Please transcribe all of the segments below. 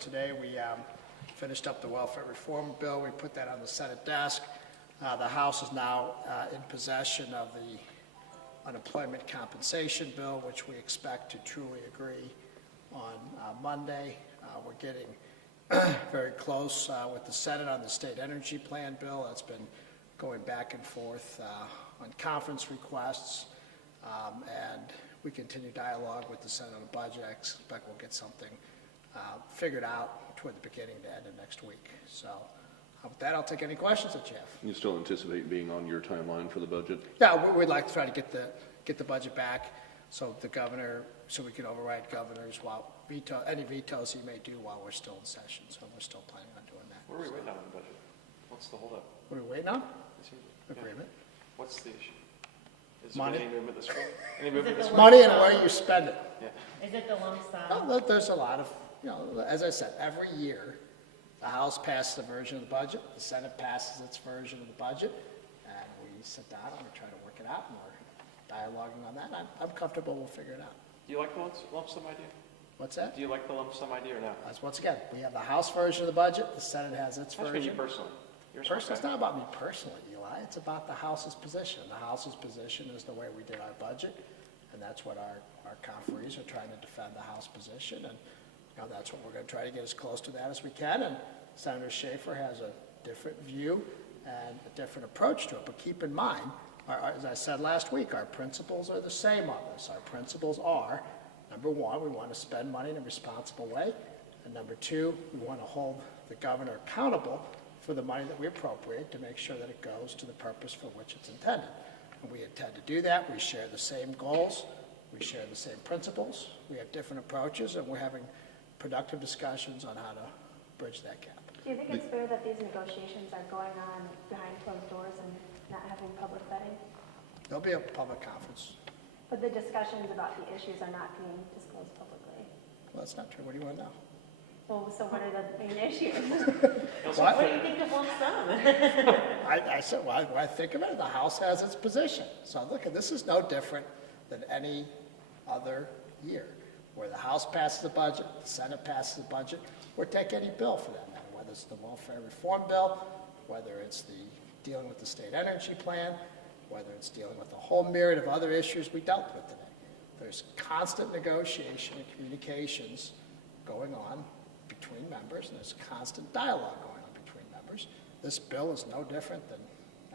Today we finished up the welfare reform bill. We put that on the Senate desk. The House is now in possession of the unemployment compensation bill, which we expect to truly agree on Monday. We're getting very close with the Senate on the state energy plan bill. That's been going back and forth on conference requests, and we continue dialogue with the Senate on the budget. I expect we'll get something figured out toward the beginning to end of next week. So with that, I'll take any questions that you have. You still anticipate being on your timeline for the budget? Yeah, we'd like to try to get the budget back so the governor, so we can override governors while any vetoes he may do while we're still in session. So we're still planning on doing that. What are we waiting on the budget? What's the holdup? What are we waiting on? Yeah. Agreement. What's the issue? Is Money. there any movement this week? Any movement this week? Money and where you spend it. Yeah. Is it the lump sum? Oh, there's a lot of, as I said, every year the House passes a version of the budget, the Senate passes its version of the budget, and we sit down and we try to work it out, and we're dialoguing on that. I'm comfortable we'll figure it out. Do you like the lump sum idea? What's that? Do you like the lump sum idea or not? Once again, we have the House version of the budget, the Senate has its That's me version. personally. Yours Personally, it's okay. not about me personally, Eli. It's about the House's position. The House's position is the way we did our budget, and that's what our conferees are trying to defend the House position, and that's what we're going to try to get as close to that as we can. And Senator Schaefer has a different view and a different approach to it. But keep in mind, as I said last week, our principles are the same on this. Our principles are, number one, we want to spend money in a responsible way, and number two, we want to hold the governor accountable for the money that we appropriate to make sure that it goes to the purpose for which it's intended. And we intend to do that. We share the same goals. We share the same principles. We have different approaches, and we're having productive discussions on how to bridge that gap. Do you think it's fair that these negotiations are going on behind closed doors and not having public vetting? There'll be a public conference. But the discussions about the issues are not being disclosed publicly. Well, that's not true. What do you want to know? Well, so what are the main issues? What do you think of lump sum? I said, well, I think of it, the House has its position. So look, this is no different than any other year, where the House passes a budget, the Senate passes a budget, or take any bill for that matter, whether it's the welfare reform bill, whether it's the dealing with the state energy plan, whether it's dealing with a whole myriad of other issues we dealt with today. There's constant negotiation and communications going on between members, and there's constant dialogue going on between members. This bill is no different than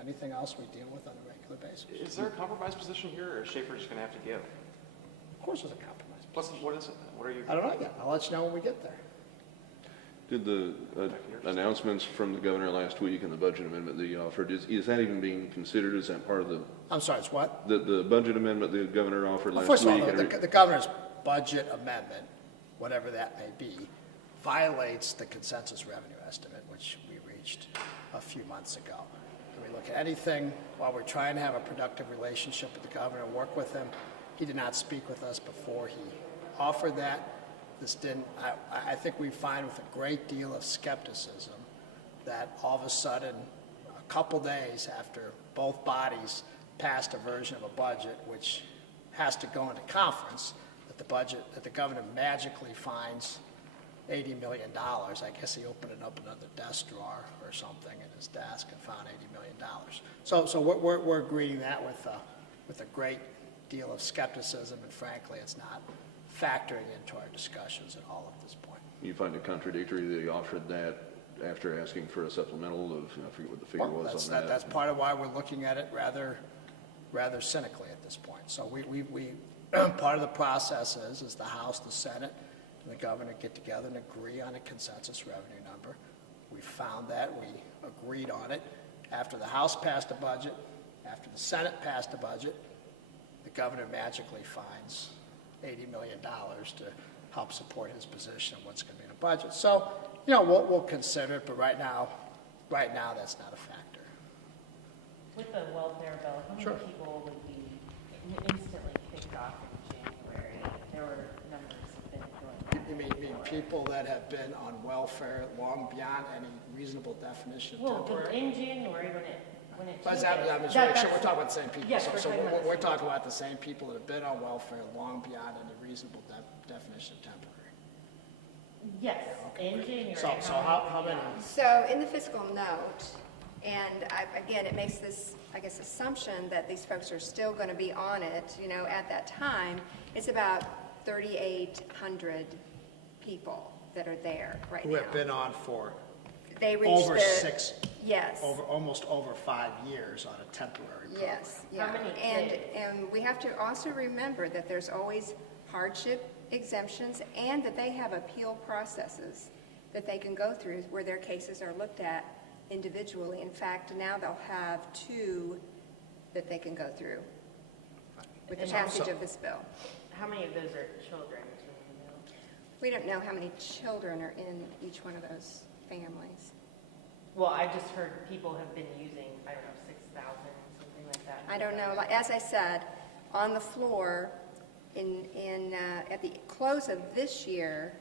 anything else we deal with on a regular basis. Is there a compromise position here, or is Schaefer just going to have to give? Of course there's a compromise. What is it? What are you? I don't know yet. I'll let you know when we get there. Did the announcements from the governor last week and the budget amendment that he offered, is that even being considered? Is that part of the... I'm sorry, it's what? The budget amendment the governor offered last First of week? all, the governor's budget amendment, whatever that may be, violates the consensus revenue estimate, which we reached a few months ago. When we look at anything, while we're trying to have a productive relationship with the governor and work with him, he did not speak with us before he offered that. This didn't, I think we find with a great deal of skepticism that all of a sudden, a couple days after both bodies passed a version of a budget which has to go into conference, that the governor magically finds $80 million. I guess he opened it up another desk drawer or something in his desk and found $80 million. So we're greeting that with a great deal of skepticism, and frankly, it's not factoring into our discussions at all at this point. You find it contradictory that he offered that after asking for a supplemental of, I forget what the figure was on that. That's part of why we're looking at it rather cynically at this point. So we part of the process is the House, the Senate, and the governor get together and agree on a consensus revenue number. We found that. We agreed on it. After the House passed a budget, after the Senate passed a budget, the governor magically finds $80 million to help support his position of what's going to be in the budget. So, we'll consider it, but right now, that's not a factor. With the welfare bill, how many Sure. people would be instantly kicked off in January? There were numbers have been going You mean people that have been on welfare long beyond any reasonable definition of Well, temporary? in January when it But changed, I'm just making sure we're talking about the same people. Yes, So we're talking about the we're same talking about the same people that have been on welfare long beyond any reasonable definition of temporary. Yes, in January. So how many? So in the fiscal note, and again, it makes this, I guess, assumption that these folks are still going to be on it, you know, at that time, it's about 3,800 people that are there right Who now. have been on for They reached over Yes. almost over 5 years on a temporary program. Yes, yeah. How many And, kids? and we have to also remember that there's always hardship exemptions and that they have appeal processes that they can go through where their cases are looked at individually. In fact, now they'll have 2 that they can go through with the And passage so- of this bill. How many of those are children? Do you know? We don't know how many children are in each one of those families. Well, I just heard people have been using, I don't know, 6,000, something like that. I don't know, like, as I said, on the floor, at the close of this year,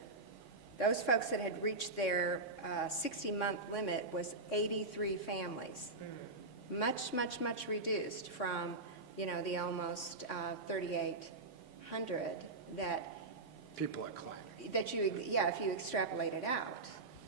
those folks that had reached their 60-month limit was 83 families. Much, much, much reduced from, you know, the almost 3,800 that People are claiming. if you extrapolate it out.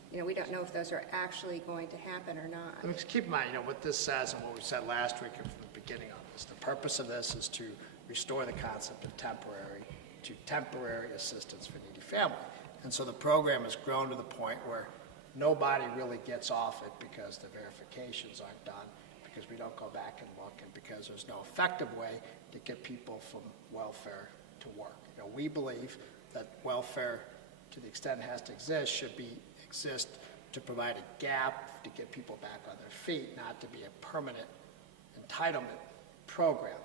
You know, we don't know if those are actually going to happen or not. I mean, just keep in mind, you know, what this says and what we said last week and from the beginning on this. The purpose of this is to restore the concept of temporary assistance for needy family. And so the program has grown to the point where nobody really gets off it because the verifications aren't done, because we don't go back and look, and because there's no effective way to get people from welfare to work. You know, we believe that welfare, to the extent it has to exist, should exist to provide a gap to get people back on their feet, not to be a permanent entitlement program.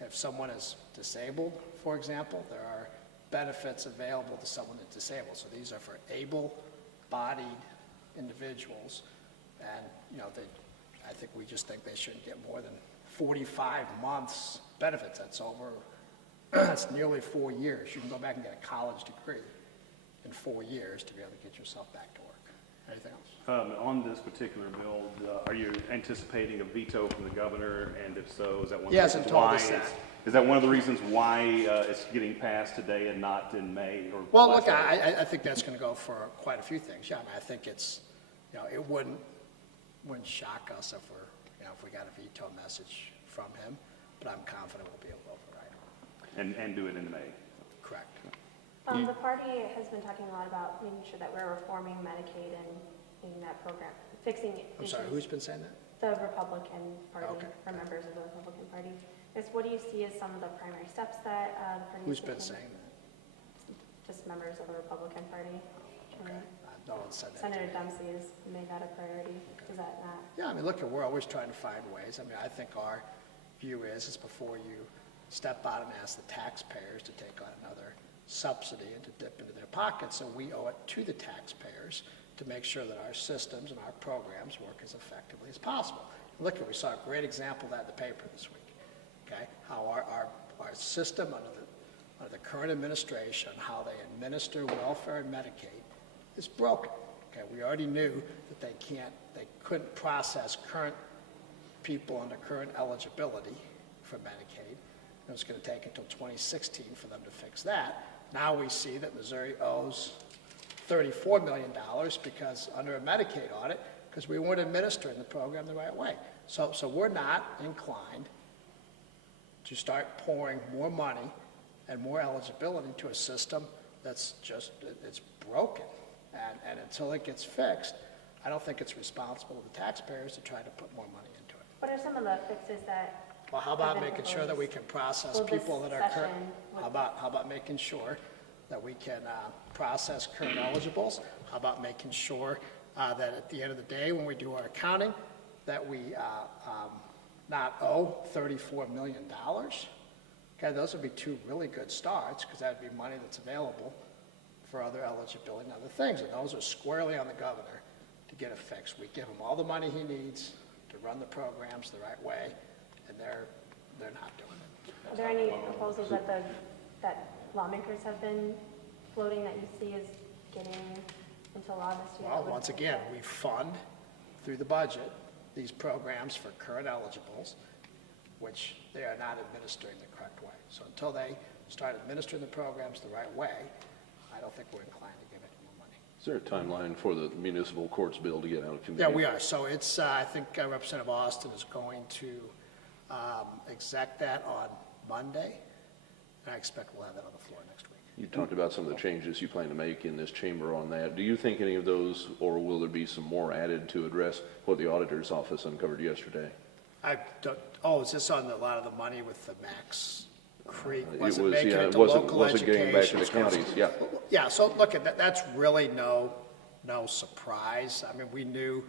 If someone is disabled, for example, there are benefits available to someone that's disabled. So these are for able-bodied individuals, and you know, I think we just think they shouldn't get more than 45 months benefits. That's that's nearly 4 years. You can go back and get a college degree in 4 years to be able to get yourself back to work. Anything else? On this particular bill, are you anticipating a veto from the governor? And if so, is that one of He the hasn't reasons told why? us that. Is that one of the reasons why it's getting passed today and not in May? Or Well, last look, May? I think that's going to go for quite a few things. Yeah, I mean, I think it's, you know, it wouldn't shock us if we got a veto message from him, but I'm confident we'll be able to override it. And do it in May. Correct. The party has been talking a lot about making sure that we're reforming Medicaid and in that program, fixing I'm sorry, who's been saying that? the Republican Party, Okay. or members of the Republican Party. What do you see as some of the primary steps that the party Who's is been taking? saying that? Just members of the Republican Party. Okay. No one said that. to Senator me. Dempsey has made that a priority. Is that not? Yeah, I mean, look, we're always trying to find ways. I mean, I think our view is before you step out and ask the taxpayers to take on another subsidy and to dip into their pockets, so we owe it to the taxpayers to make sure that our systems and our programs work as effectively as possible. Look, we saw a great example of that in the paper this week, okay? How our system under the current administration, how they administer welfare and Medicaid is broken, okay? We already knew that they couldn't process current people under current eligibility for Medicaid. It was going to take until 2016 for them to fix that. Now we see that Missouri owes $34 million because under a Medicaid audit, because we weren't administering the program the right way. So we're not inclined to start pouring more money and more eligibility to a system that's just, it's broken. And until it gets fixed, I don't think it's responsible of the taxpayers to try to put more money into it. What are some of the fixes that? Well, how about making sure that we can process Well, this people that are current? session would- How about making sure that we can process current eligibles? How about making sure that at the end of the day, when we do our accounting, that we not owe $34 million? Okay, those would be 2 really good starts, because that would be money that's available for other eligibility and other things, and those are squarely on the governor to get it fixed. We give him all the money he needs to run the programs the right way, and they're not doing it. Are there any proposals that lawmakers have been floating that you see as getting into law this year? Well, once again, we fund through the budget these programs for current eligibles, which they are not administering the correct way. So until they start administering the programs the right way, I don't think we're inclined to give any more money. Is there a timeline for the municipal courts bill to get out of committee? Yeah, we are. So it's, I think Representative Austin is going to exec that on Monday, and I expect we'll have that on the floor next week. You talked about some of the changes you plan to make in this chamber on that. Do you think any of those, or will there be some more added to address what the auditor's office uncovered yesterday? I don't, oh, is this on a lot of the money with the Max Creek? It Was it was, making yeah, it it to wasn't, local wasn't getting back to education? the counties, yeah. Yeah, so look, that's really no surprise. I mean, we knew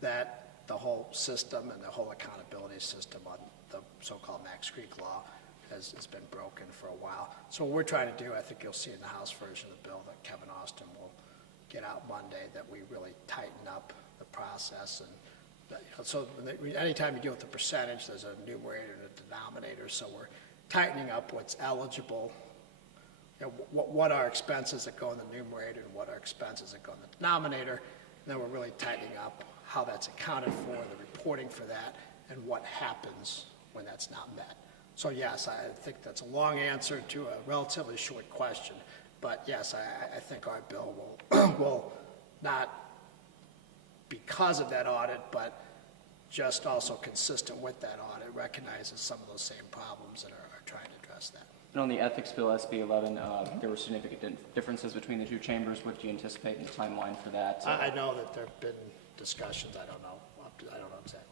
that the whole system and the whole accountability system on the so-called Max Creek law has been broken for a while. So what we're trying to do, I think you'll see in the House version of the bill that Kevin Austin will get out Monday, that we really tighten up the process. And that, so anytime you deal with the percentage, there's a numerator and a denominator. So we're tightening up what's eligible, you know, what are expenses that go in the numerator and what are expenses that go in the denominator. And then we're really tightening up how that's accounted for, the reporting for that, and what happens when that's not met. So yes, I think that's a long answer to a relatively short question, but yes, I think our bill will not, because of that audit, but just also consistent with that audit, recognizes some of those same problems and are trying to address that. And on the ethics bill, SB 11, there were significant differences between the two chambers. What do you anticipate in the timeline for that? I know that there have been discussions, I don't know exactly.